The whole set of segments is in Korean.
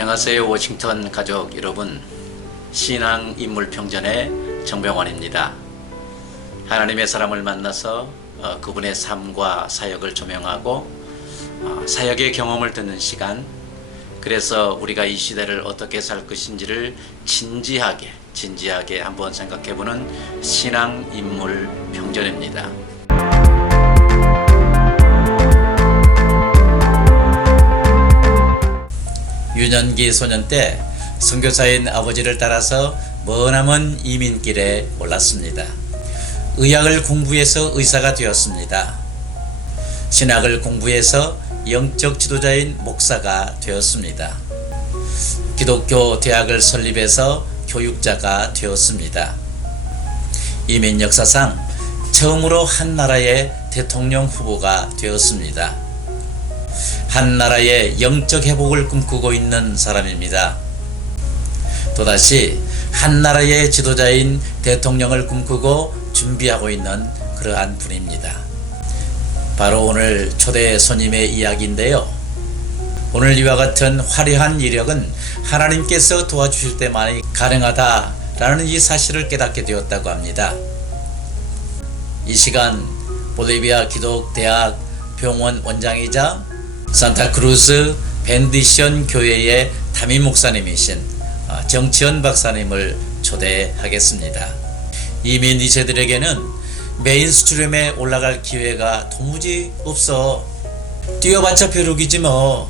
안녕하세요. 워싱턴 가족 여러분, 신앙인물평전의 정병환입니다. 하나님의 사람을 만나서 그분의 삶과 사역을 조명하고 사역의 경험을 듣는 시간, 그래서 우리가 이 시대를 어떻게 살 것인지를 진지하게 한번 생각해보는 신앙인물평전입니다. 유년기 소년 때 선교사인 아버지를 따라서 머나먼 이민길에 올랐습니다. 의학을 공부해서 의사가 되었습니다. 신학을 공부해서 영적 지도자인 목사가 되었습니다. 기독교 대학을 설립해서 교육자가 되었습니다. 이민 역사상 처음으로 한 나라의 대통령 후보가 되었습니다. 한 나라의 영적 회복을 꿈꾸고 있는 사람입니다. 또다시 한 나라의 지도자인 대통령을 꿈꾸고 준비하고 있는 그러한 분입니다. 바로 오늘 초대 손님의 이야기인데요. 오늘 이와 같은 화려한 이력은 하나님께서 도와주실 때만이 가능하다라는 이 사실을 깨닫게 되었다고 합니다. 이 시간 볼리비아 기독대학 병원 원장이자 산타크루즈 벤디션 교회의 담임 목사님이신 정치현 박사님을 초대하겠습니다. 이민 2세들에게는 메인스트림에 올라갈 기회가 도무지 없어. 뛰어봤자 벼룩이지 뭐.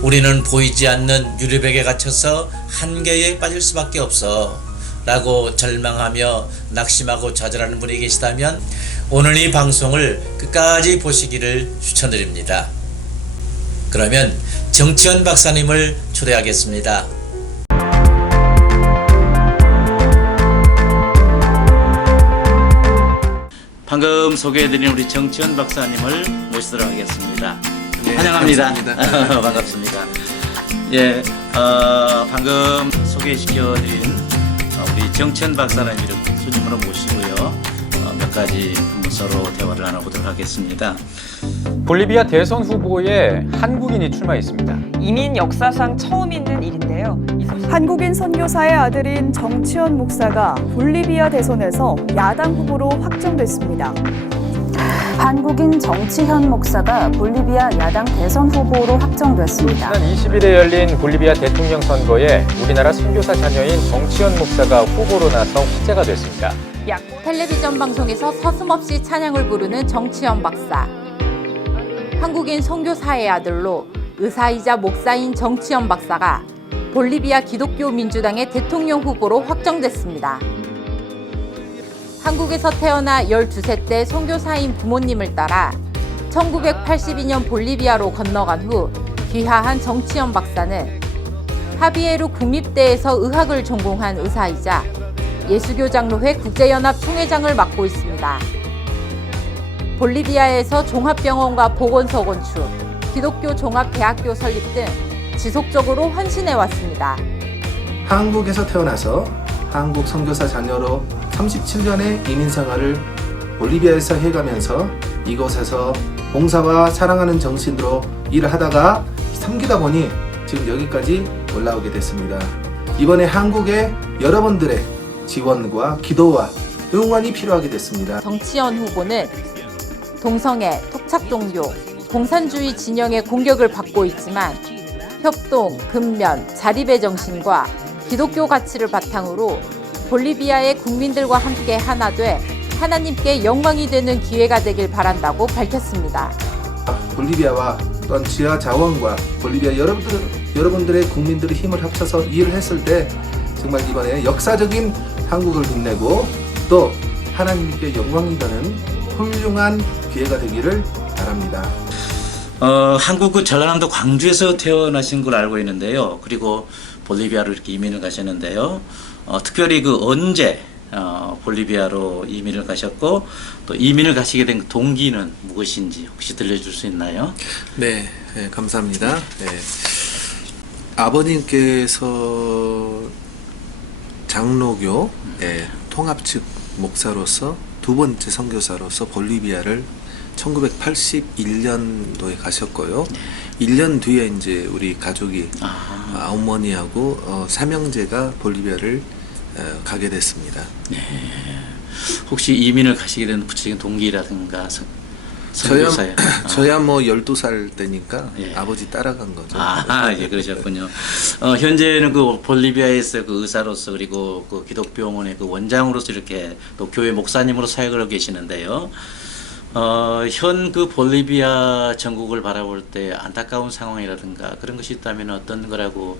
우리는 보이지 않는 유리벽에 갇혀서 한계에 빠질 수밖에 없어 라고 절망하며 낙심하고 좌절하는 분이 계시다면 오늘 이 방송을 끝까지 보시기를 추천드립니다. 그러면 정치현 박사님을 초대하겠습니다. 방금 소개해드린 우리 정치현 박사님을 모시도록 하겠습니다. 네, 환영합니다. 반갑습니다. 예, 방금 소개시켜드린 우리 정치현 박사님 이렇게 손님으로 모시고요. 몇 가지 한번 서로 대화를 나눠보도록 하겠습니다. 볼리비아 대선 후보에 한국인이 출마했습니다. 이민 역사상 처음 있는 일인데요. 한국인 선교사의 아들인 정치현 목사가 볼리비아 대선에서 야당 후보로 확정됐습니다. 한국인 정치현 목사가 볼리비아 야당 대선 후보로 확정됐습니다. 지난 20일에 열린 볼리비아 대통령 선거에 우리나라 선교사 자녀인 정치현 목사가 후보로 나서 화제가 됐습니다. 텔레비전 방송에서 서슴없이 찬양을 부르는 정치현 박사. 한국인 선교사의 아들로 의사이자 목사인 정치현 박사가 볼리비아 기독교 민주당의 대통령 후보로 확정됐습니다. 한국에서 태어나 12세 때 선교사인 부모님을 따라 1982년 볼리비아로 건너간 후 귀화한 정치현 박사는 하비에루 국립대에서 의학을 전공한 의사이자 예수교장로회 국제연합 총회장을 맡고 있습니다. 볼리비아에서 종합병원과 보건소 건축, 기독교 종합대학교 설립 등 지속적으로 헌신해 왔습니다. 한국에서 태어나서 한국 선교사 자녀로 37년의 이민 생활을 볼리비아에서 해가면서 이곳에서 봉사와 사랑하는 정신으로 일을 하다가 섬기다 보니 지금 여기까지 올라오게 됐습니다. 이번에 한국에 여러분들의 지원과 기도와 응원이 필요하게 됐습니다. 정치현 후보는 동성애, 토착종교, 공산주의 진영의 공격을 받고 있지만 협동, 근면, 자립의 정신과 기독교 가치를 바탕으로 볼리비아의 국민들과 함께 하나 돼 하나님께 영광이 되는 기회가 되길 바란다고 밝혔습니다. 볼리비아와 또한 지하 자원과 볼리비아 여러분들의 국민들의 힘을 합쳐서 일을 했을 때 정말 이번에 역사적인 한국을 빛내고 또 하나님께 영광이 되는 훌륭한 기회가 되기를 바랍니다. 한국 그 전라남도 광주에서 태어나신 걸 알고 있는데요. 그리고 볼리비아로 이렇게 이민을 가셨는데요. 특별히 그 언제 볼리비아로 이민을 가셨고 또 이민을 가시게 된 동기는 무엇인지 혹시 들려줄 수 있나요? 네, 감사합니다. 네. 아버님께서 장로교 통합 측 목사로서 두 번째 선교사로서 볼리비아를 1981년도에 가셨고요. 1년 뒤에 이제 우리 가족이 어머니하고 삼형제가 볼리비아를 가게 됐습니다. 혹시 이민을 가시게 된 구체적인 동기라든가 선교사에 저야 뭐 12살 때니까 예. 아버지 따라간 거죠. 예, 그러셨군요. 현재는 그 볼리비아에서 그 의사로서 그리고 그 기독병원의 그 원장으로서 이렇게 또 교회 목사님으로 사역을 하고 계시는데요. 현 그 볼리비아 전국을 바라볼 때 안타까운 상황이라든가 그런 것이 있다면 어떤 거라고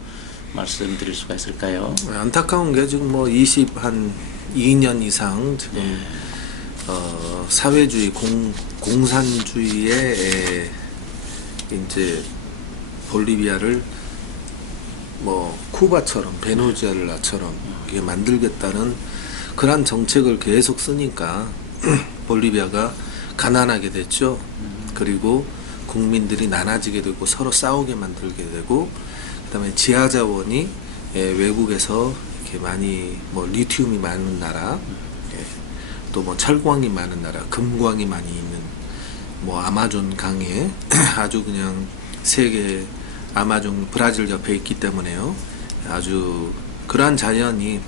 말씀드릴 수가 있을까요? 안타까운 게 지금 뭐 22년 이상 지금 사회주의 공산주의에 이제 볼리비아를 뭐 쿠바처럼 베네수엘라처럼 이게 만들겠다는 그런 정책을 계속 쓰니까 볼리비아가 가난하게 됐죠. 그리고 국민들이 나눠지게 되고 서로 싸우게 만들게 되고 그다음에 지하 자원이 외국에서 이렇게 많이 뭐 리튬이 많은 나라, 또 뭐 철광이 많은 나라, 금광이 많이 있는 뭐 아마존 강에 아주 그냥 세계 아마존 브라질 옆에 있기 때문에요. 아주 그러한 자연이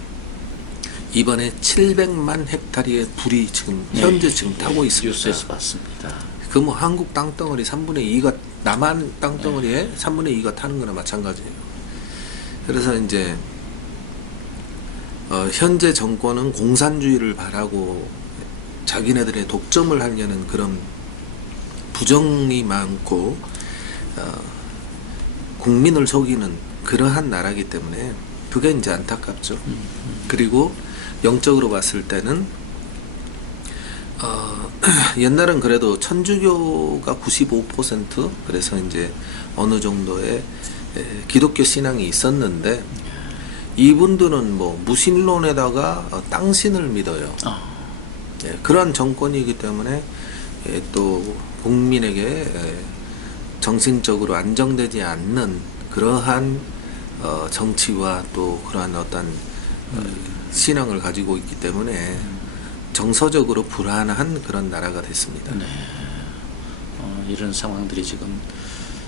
이번에 700만 헥타르의 불이 지금 현재 지금 타고 있습니다. 뉴스에서 봤습니다. 그 뭐 한국 땅덩어리 3분의 2가 남한 땅덩어리에 3분의 2가 타는 거나 마찬가지예요. 그래서 이제 현재 정권은 공산주의를 바라고 자기네들의 독점을 하려는 그런 부정이 많고 국민을 속이는 그러한 나라이기 때문에 그게 이제 안타깝죠. 그리고 영적으로 봤을 때는 옛날은 그래도 천주교가 95% 그래서 이제 어느 정도의 기독교 신앙이 있었는데 이분들은 뭐 무신론에다가 땅신을 믿어요. 그러한 정권이기 때문에 또 국민에게 정신적으로 안정되지 않는 그러한 정치와 또 그러한 어떤 신앙을 가지고 있기 때문에 정서적으로 불안한 그런 나라가 됐습니다. 이런 상황들이 지금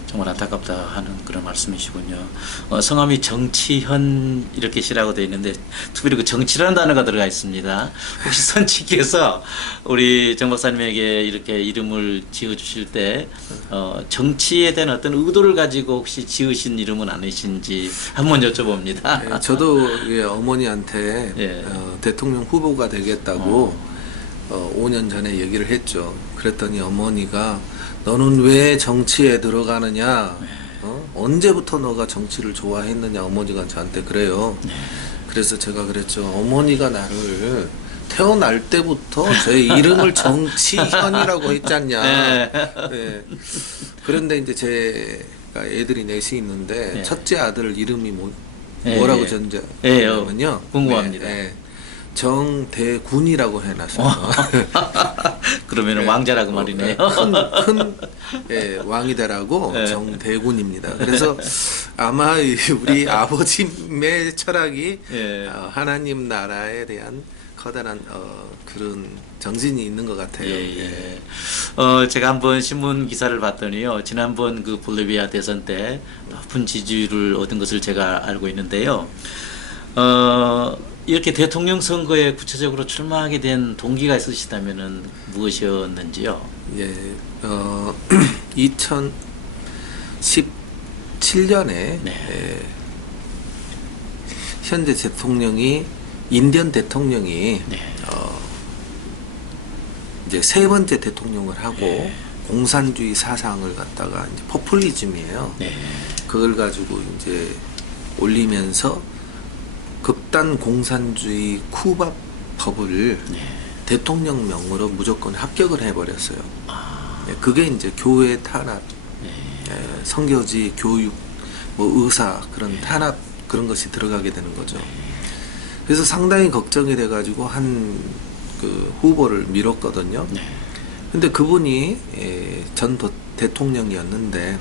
정말 안타깝다 하는 그런 말씀이시군요. 성함이 정치현 이렇게 시라고 되어 있는데 특별히 그 정치라는 단어가 들어가 있습니다. 혹시 선치께서 우리 정 박사님에게 이렇게 이름을 지어주실 때 정치에 대한 어떤 의도를 가지고 혹시 지으신 이름은 아니신지 한번 여쭤봅니다. 저도 어머니한테 대통령 후보가 되겠다고 5년 전에 얘기를 했죠. 그랬더니 어머니가 너는 왜 정치에 들어가느냐? 언제부터 너가 정치를 좋아했느냐? 어머니가 저한테 그래요. 그래서 제가 그랬죠. 어머니가 나를 태어날 때부터 제 이름을 정치현이라고 했잖냐. 네. 그런데 이제 제가 애들이 넷이 있는데 첫째 아들 이름이 뭐라고 전제하면요. 궁금합니다. 정대군이라고 해놨어요. 그러면 왕자라고 말이네요. 큰 왕이 되라고 정대군입니다. 그래서 아마 우리 아버님의 철학이 하나님 나라에 대한 커다란 그런 정신이 있는 것 같아요. 제가 한번 신문 기사를 봤더니요. 지난번 그 볼리비아 대선 때 높은 지지율을 얻은 것을 제가 알고 있는데요. 이렇게 대통령 선거에 구체적으로 출마하게 된 동기가 있으시다면은 무엇이었는지요? 2017년에 현재 대통령이 인디언 대통령이 이제 세 번째 대통령을 하고 공산주의 사상을 갖다가 이제 포퓰리즘이에요. 그걸 가지고 이제 올리면서 극단 공산주의 쿠바 법을 대통령명으로 무조건 합격을 해버렸어요. 그게 이제 교회 탄압, 선교지, 교육, 뭐 의사 그런 탄압 그런 것이 들어가게 되는 거죠. 그래서 상당히 걱정이 돼가지고 한 그 후보를 밀었거든요. 근데 그분이 전 대통령이었는데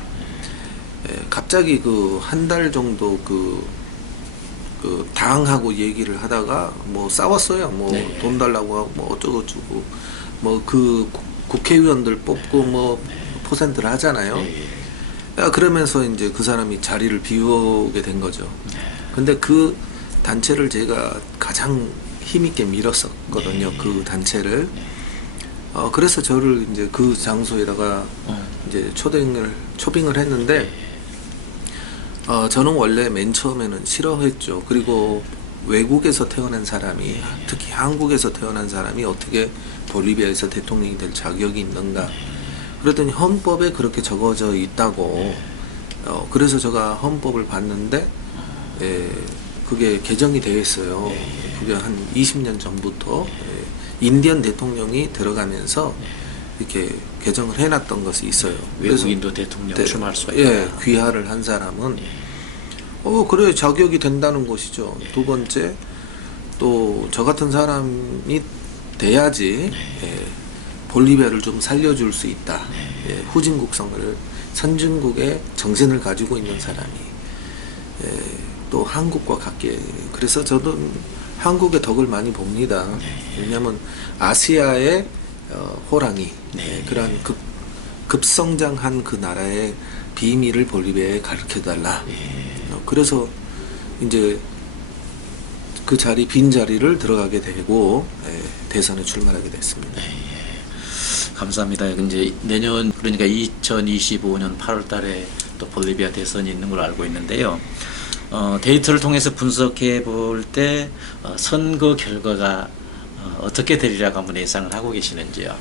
갑자기 그 한 달 정도 그 당하고 얘기를 하다가 뭐 싸웠어요. 뭐 돈 달라고 하고 뭐 어쩌고저쩌고 뭐 그 국회의원들 뽑고 뭐 포센트를 하잖아요. 그러면서 이제 그 사람이 자리를 비우게 된 거죠. 근데 그 단체를 제가 가장 힘있게 밀었었거든요. 그 단체를. 그래서 저를 이제 그 장소에다가 이제 초빙을 했는데, 저는 원래 맨 처음에는 싫어했죠. 그리고 외국에서 태어난 사람이, 특히 한국에서 태어난 사람이 어떻게 볼리비아에서 대통령이 될 자격이 있는가. 그랬더니 헌법에 그렇게 적어져 있다고. 그래서 제가 헌법을 봤는데, 그게 개정이 되어 있어요. 그게 한 20년 전부터 인디언 대통령이 들어가면서 이렇게 개정을 해놨던 것이 있어요. 외국인도 대통령 출마할 수가 있다. 예, 귀화를 한 사람은 그래 자격이 된다는 것이죠. 두 번째, 또 저 같은 사람이 돼야지 볼리비아를 좀 살려줄 수 있다. 후진국성을, 선진국의 정신을 가지고 있는 사람이 또 한국과 같게. 그래서 저도 한국의 덕을 많이 봅니다. 왜냐하면 아시아의 호랑이, 그러한 급성장한 그 나라의 비밀을 볼리비아에 가르쳐달라. 그래서 이제 그 빈 자리를 들어가게 되고 대선에 출마하게 됐습니다. 감사합니다. 이제 내년, 그러니까 2025년 8월 달에 또 볼리비아 대선이 있는 걸로 알고 있는데요. 데이터를 통해서 분석해 볼 때 선거 결과가 어떻게 되리라고 한번 예상을 하고 계시는지요?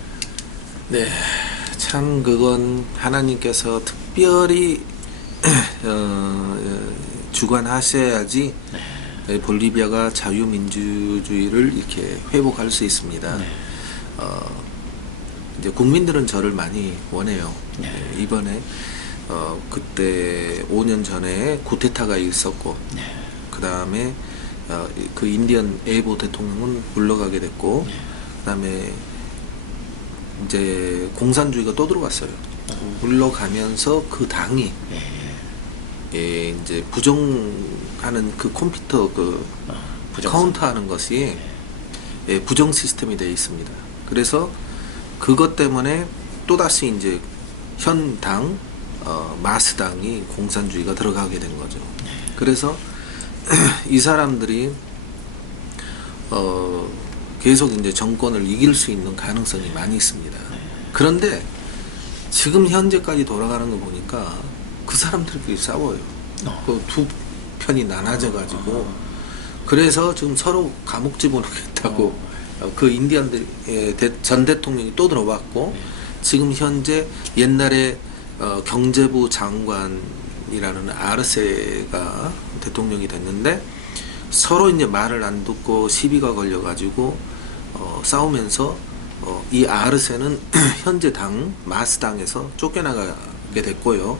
네, 참 그건 하나님께서 특별히 주관하셔야지 볼리비아가 자유민주주의를 이렇게 회복할 수 있습니다. 이제 국민들은 저를 많이 원해요. 이번에 그때 5년 전에 쿠데타가 있었고, 그 다음에 그 인디언 에보 대통령은 물러가게 됐고, 그 다음에 이제 공산주의가 또 들어왔어요. 물러가면서 그 당이 이제 부정하는 그 컴퓨터 카운트하는 것이 부정 시스템이 되어 있습니다. 그래서 그것 때문에 또다시 이제 현 당 마스당이 공산주의가 들어가게 된 거죠. 그래서 이 사람들이 계속 이제 정권을 이길 수 있는 가능성이 많이 있습니다. 그런데 지금 현재까지 돌아가는 거 보니까 그 사람들끼리 싸워요. 그 두 편이 나눠져 가지고, 그래서 지금 서로 감옥 집어넣겠다고 그 인디언들 전 대통령이 또 들어왔고, 지금 현재 옛날에 경제부 장관이라는 아르세가 대통령이 됐는데, 서로 이제 말을 안 듣고 시비가 걸려가지고 싸우면서 이 아르세는 현재 당 마스당에서 쫓겨나가게 됐고요.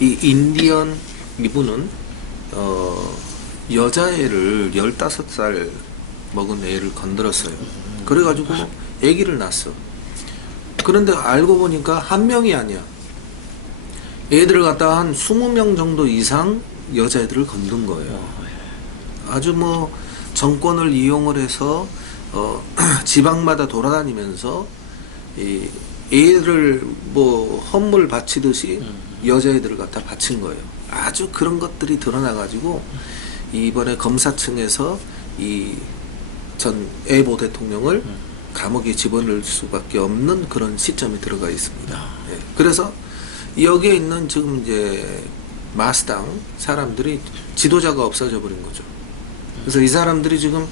이 인디언 이분은 여자애를 15살 먹은 애를 건드렸어요. 그래가지고 아기를 낳았어. 그런데 알고 보니까 한 명이 아니야. 애들을 갖다가 한 20명 정도 이상 여자애들을 건든 거예요. 아주 뭐 정권을 이용을 해서 지방마다 돌아다니면서 이 애들을 뭐 헌물 바치듯이 여자애들을 갖다 바친 거예요. 아주 그런 것들이 드러나가지고 이번에 검사층에서 이 전 에보 대통령을 감옥에 집어넣을 수밖에 없는 그런 시점에 들어가 있습니다. 그래서 여기에 있는 지금 이제 마스당 사람들이 지도자가 없어져 버린 거죠. 그래서 이 사람들이 지금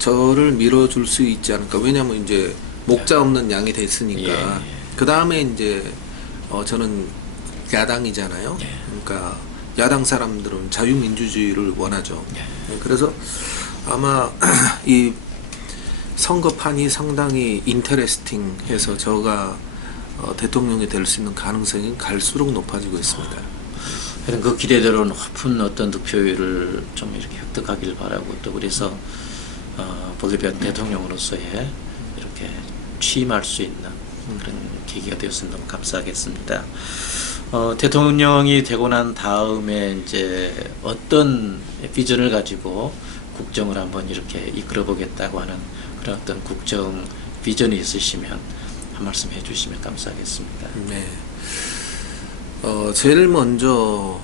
저를 밀어줄 수 있지 않을까. 왜냐면 이제 목자 없는 양이 됐으니까. 그 다음에 이제 저는 야당이잖아요. 그러니까 야당 사람들은 자유민주주의를 원하죠. 그래서 아마 이 선거판이 상당히 인터레스팅해서 저가 대통령이 될 수 있는 가능성이 갈수록 높아지고 있습니다. 그 기대대로 높은 어떤 득표율을 좀 이렇게 획득하길 바라고, 또 그래서 볼리비아 대통령으로서의 이렇게 취임할 수 있는 그런 계기가 되었으면 너무 감사하겠습니다. 대통령이 되고 난 다음에 이제 어떤 비전을 가지고 국정을 한번 이렇게 이끌어 보겠다고 하는 그런 어떤 국정 비전이 있으시면 한 말씀 해주시면 감사하겠습니다. 네. 제일 먼저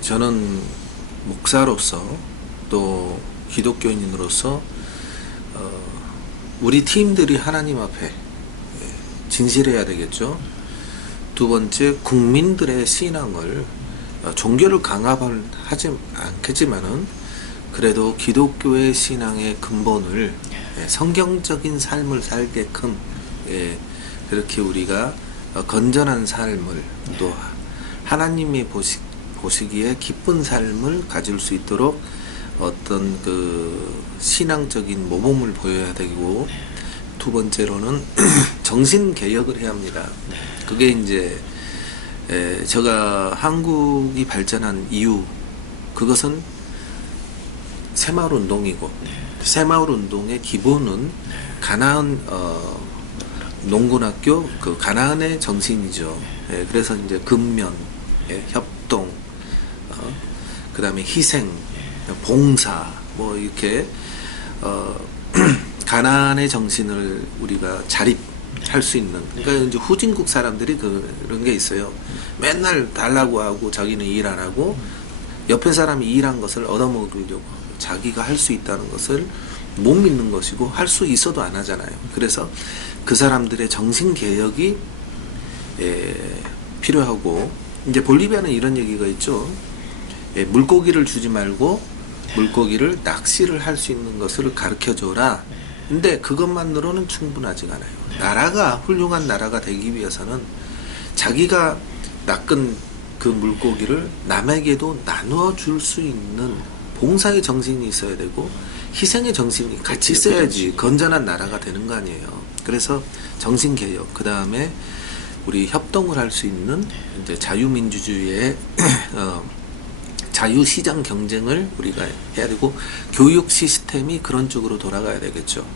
저는 목사로서 또 기독교인으로서 우리 팀들이 하나님 앞에 진실해야 되겠죠. 두 번째, 국민들의 신앙을 종교를 강압하지 않겠지만은 그래도 기독교의 신앙의 근본을 성경적인 삶을 살게끔 그렇게 우리가 건전한 삶을 또 하나님이 보시기에 기쁜 삶을 가질 수 있도록 어떤 그 신앙적인 모범을 보여야 되고, 두 번째로는 정신 개혁을 해야 합니다. 그게 이제 제가 한국이 발전한 이유, 그것은 새마을 운동이고, 새마을 운동의 기본은 가나안 농군학교 그 가나안의 정신이죠. 그래서 이제 근면, 협동, 그다음에 희생, 봉사, 뭐 이렇게 가나안의 정신을 우리가 자립할 수 있는, 그러니까 이제 후진국 사람들이 그런 게 있어요. 맨날 달라고 하고 자기는 일 안 하고 옆에 사람이 일한 것을 얻어먹으려고 자기가 할 수 있다는 것을 못 믿는 것이고, 할 수 있어도 안 하잖아요. 그래서 그 사람들의 정신 개혁이 필요하고, 이제 볼리비아는 이런 얘기가 있죠. 물고기를 주지 말고 물고기를 낚시를 할 수 있는 것을 가르쳐 줘라. 근데 그것만으로는 충분하지가 않아요. 나라가 훌륭한 나라가 되기 위해서는 자기가 낚은 그 물고기를 남에게도 나누어 줄 수 있는 봉사의 정신이 있어야 되고, 희생의 정신이 같이 있어야지 건전한 나라가 되는 거 아니에요. 그래서 정신개혁, 그 다음에 우리 협동을 할 수 있는 이제 자유민주주의의 자유시장 경쟁을 우리가 해야 되고, 교육 시스템이 그런 쪽으로 돌아가야 되겠죠.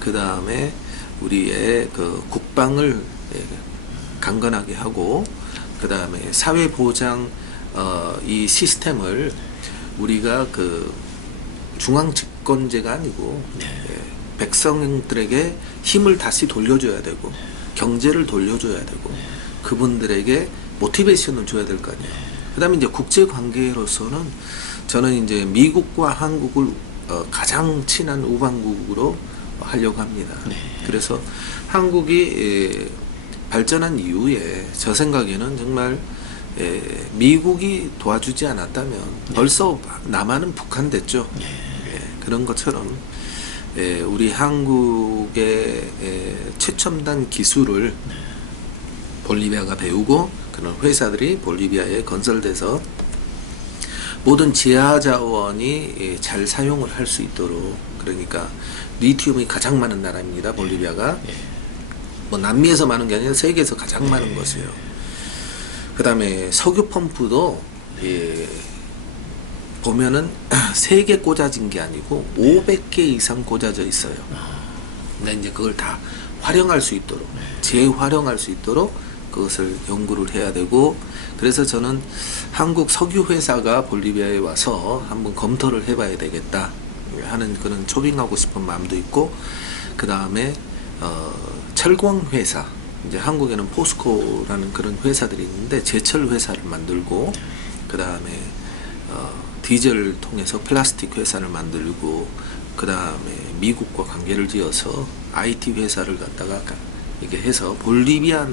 그 다음에 우리의 그 국방을 강건하게 하고, 그 다음에 사회보장 이 시스템을 우리가 그 중앙집권제가 아니고 백성들에게 힘을 다시 돌려줘야 되고, 경제를 돌려줘야 되고, 그분들에게 모티베이션을 줘야 될 거 아니에요. 그 다음에 이제 국제관계로서는 저는 이제 미국과 한국을 가장 친한 우방국으로 하려고 합니다. 그래서 한국이 발전한 이후에 저 생각에는 정말 미국이 도와주지 않았다면 벌써 남한은 북한 됐죠. 그런 것처럼 우리 한국의 최첨단 기술을 볼리비아가 배우고, 그런 회사들이 볼리비아에 건설돼서 모든 지하 자원이 잘 사용을 할 수 있도록, 그러니까 리튬이 가장 많은 나라입니다. 볼리비아가 뭐 남미에서 많은 게 아니라 세계에서 가장 많은 것이에요. 그 다음에 석유 펌프도 보면은 3개 꽂아진 게 아니고 500개 이상 꽂아져 있어요. 근데 이제 그걸 다 활용할 수 있도록, 재활용할 수 있도록 그것을 연구를 해야 되고, 그래서 저는 한국 석유 회사가 볼리비아에 와서 한번 검토를 해봐야 되겠다 하는 그런 초빙하고 싶은 마음도 있고, 그 다음에 철광 회사, 이제 한국에는 포스코라는 그런 회사들이 있는데 제철 회사를 만들고, 그 다음에 디젤을 통해서 플라스틱 회사를 만들고, 그 다음에 미국과 관계를 지어서 IT 회사를 갖다가 이렇게 해서 볼리비아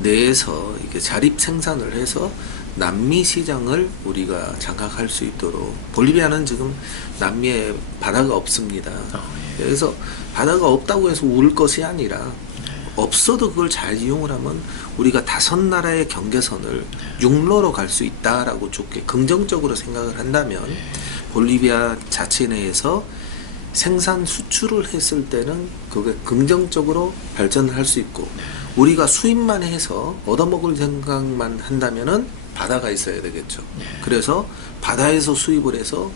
내에서 이렇게 자립 생산을 해서 남미 시장을 우리가 장악할 수 있도록. 볼리비아는 지금 남미에 바다가 없습니다. 그래서 바다가 없다고 해서 울 것이 아니라, 없어도 그걸 잘 이용을 하면 우리가 5나라의 경계선을 육로로 갈 수 있다라고 좋게 긍정적으로 생각을 한다면, 볼리비아 자체 내에서 생산 수출을 했을 때는 그게 긍정적으로 발전을 할 수 있고, 우리가 수입만 해서 얻어먹을 생각만 한다면은 바다가 있어야 되겠죠. 그래서 바다에서 수입을 해서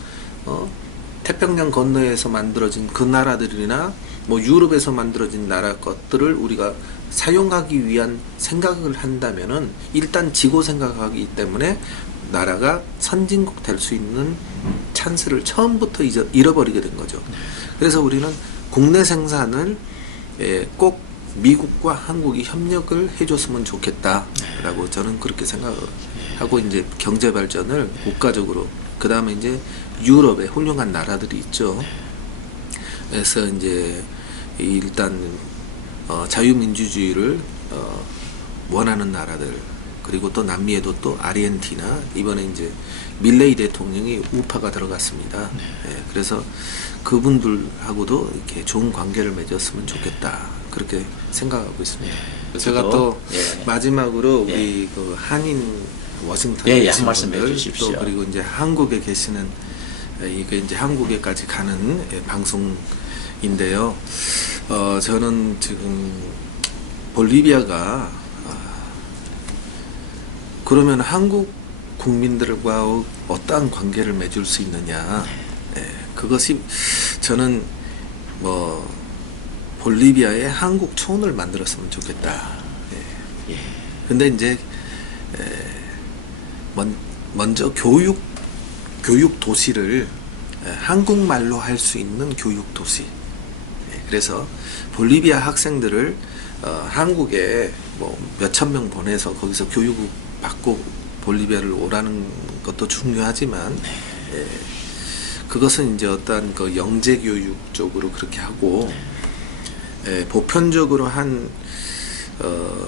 태평양 건너에서 만들어진 그 나라들이나 뭐 유럽에서 만들어진 나라 것들을 우리가 사용하기 위한 생각을 한다면은, 일단 지고 생각하기 때문에 나라가 선진국 될 수 있는 찬스를 처음부터 잃어버리게 된 거죠. 그래서 우리는 국내 생산을 꼭 미국과 한국이 협력을 해줬으면 좋겠다라고 저는 그렇게 생각을 하고 이제 경제 발전을 국가적으로 그 다음에 이제 유럽에 훌륭한 나라들이 있죠. 그래서 이제 일단 자유민주주의를 원하는 나라들 그리고 또 남미에도 또 아르헨티나 이번에 이제 밀레이 대통령이 우파가 들어갔습니다. 예, 그래서 그분들하고도 이렇게 좋은 관계를 맺었으면 좋겠다 그렇게 생각하고 있습니다. 제가 또 예. 마지막으로 우리 그 한인 워싱턴에 예, 한 계신 말씀 분들, 해주십시오. 또 그리고 이제 한국에 계시는 이게 이제 한국에까지 가는 방송인데요. 저는 지금 볼리비아가 그러면 한국 국민들과 어떠한 관계를 맺을 수 있느냐? 그것이 저는 뭐 볼리비아에 한국 초원을 만들었으면 좋겠다. 근데 이제 먼저 교육 도시를 한국말로 할 수 있는 교육 도시. 그래서 볼리비아 학생들을 한국에 뭐 몇천 명 보내서 거기서 교육을 받고 볼리비아를 오라는 것도 중요하지만 그것은 이제 어떤 그 영재 교육 쪽으로 그렇게 하고 보편적으로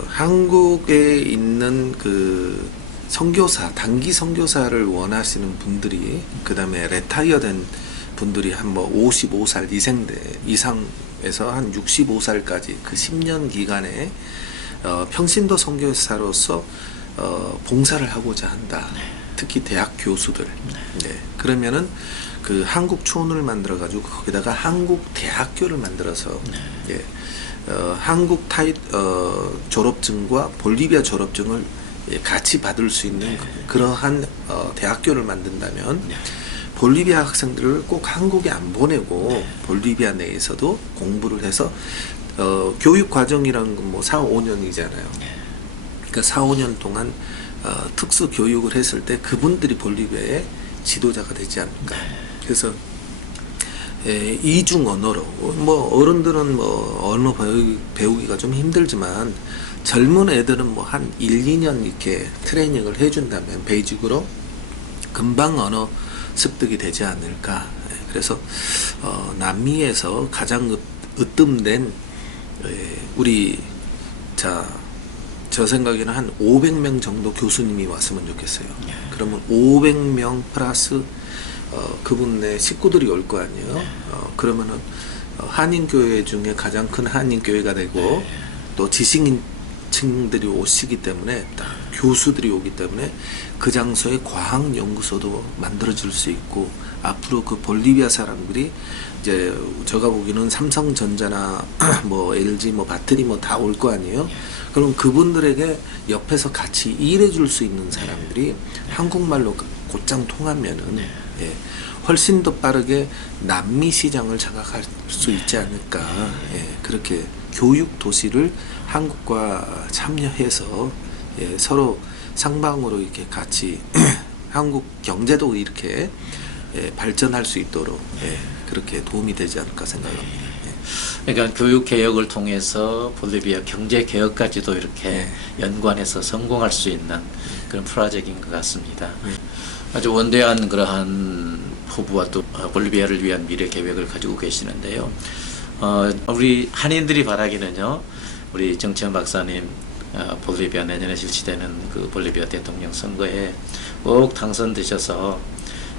한국에 있는 그 선교사 단기 선교사를 원하시는 분들이 그 다음에 레타이어된 분들이 한 뭐 55살 이상에서 한 65살까지 그 10년 기간에 평신도 선교사로서 봉사를 하고자 한다. 특히 대학 교수들. 그러면은 그 한국 초원을 만들어 가지고 거기다가 한국 대학교를 만들어서 한국 졸업증과 볼리비아 졸업증을 같이 받을 수 있는 그러한 대학교를 만든다면 볼리비아 학생들을 꼭 한국에 안 보내고 볼리비아 내에서도 공부를 해서 교육 과정이라는 건 뭐 4, 5년이잖아요. 그러니까 4, 5년 동안 특수 교육을 했을 때 그분들이 볼리비아의 지도자가 되지 않을까. 그래서 이중 언어로 뭐 어른들은 뭐 언어 배우기가 좀 힘들지만 젊은 애들은 뭐 한 1, 2년 이렇게 트레이닝을 해준다면 베이직으로 금방 언어 습득이 되지 않을까. 그래서 남미에서 가장 으뜸된 우리 저 생각에는 한 500명 정도 교수님이 왔으면 좋겠어요. 그러면 500명 플러스 그분의 식구들이 올 거 아니에요. 그러면은 한인교회 중에 가장 큰 한인교회가 되고 또 지식인층들이 오시기 때문에 교수들이 오기 때문에 그 장소에 과학연구소도 만들어질 수 있고 앞으로 그 볼리비아 사람들이 이제 제가 보기에는 삼성전자나 뭐 LG 뭐 배터리 뭐 다 올 거 아니에요. 그럼 그분들에게 옆에서 같이 일해 줄 수 있는 사람들이 한국말로 곧장 통하면은 훨씬 더 빠르게 남미 시장을 장악할 수 있지 않을까. 그렇게 교육 도시를 한국과 참여해서 서로 상방으로 이렇게 같이 한국 경제도 이렇게 발전할 수 있도록 그렇게 도움이 되지 않을까 생각합니다. 그러니까 교육 개혁을 통해서 볼리비아 경제 개혁까지도 이렇게 연관해서 성공할 수 있는 그런 프로젝트인 것 같습니다. 아주 원대한 그러한 포부와 또 볼리비아를 위한 미래 계획을 가지고 계시는데요. 우리 한인들이 바라기는요, 우리 정치현 박사님 볼리비아 내년에 실시되는 그 볼리비아 대통령 선거에 꼭 당선되셔서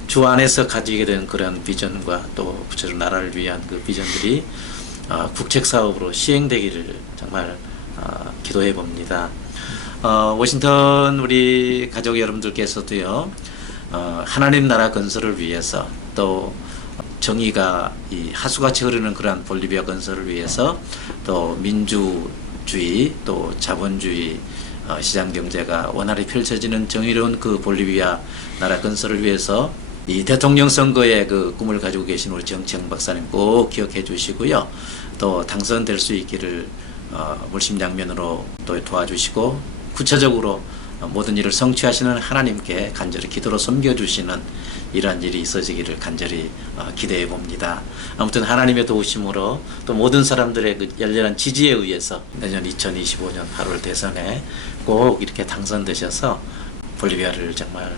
주 안에서 가지게 된 그런 비전과 또 부처를 나라를 위한 그 비전들이 국책 사업으로 시행되기를 정말 기도해 봅니다. 워싱턴 우리 가족 여러분들께서도요, 하나님 나라 건설을 위해서 또 정의가 이 하수같이 흐르는 그러한 볼리비아 건설을 위해서 또 민주주의 또 자본주의 시장 경제가 원활히 펼쳐지는 정의로운 그 볼리비아 나라 건설을 위해서 이 대통령 선거의 그 꿈을 가지고 계신 우리 정치영 박사님 꼭 기억해 주시고요. 또 당선될 수 있기를 물심양면으로 또 도와주시고 구체적으로 모든 일을 성취하시는 하나님께 간절히 기도로 섬겨주시는 이러한 일이 있어지기를 간절히 기대해 봅니다. 아무튼 하나님의 도우심으로 또 모든 사람들의 그 열렬한 지지에 의해서 내년 2025년 8월 대선에 꼭 이렇게 당선되셔서 볼리비아를 정말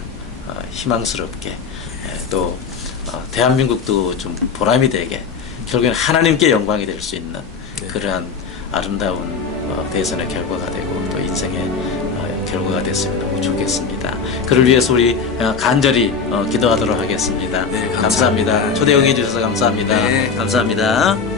희망스럽게 또 대한민국도 좀 보람이 되게 결국엔 하나님께 영광이 될 수 있는 그러한 아름다운 대선의 결과가 되고 또 인생의 결과가 됐으면 너무 좋겠습니다. 그를 위해서 우리 간절히 기도하도록 하겠습니다. 네, 감사합니다. 감사합니다. 초대 응해 주셔서 감사합니다. 네. 감사합니다.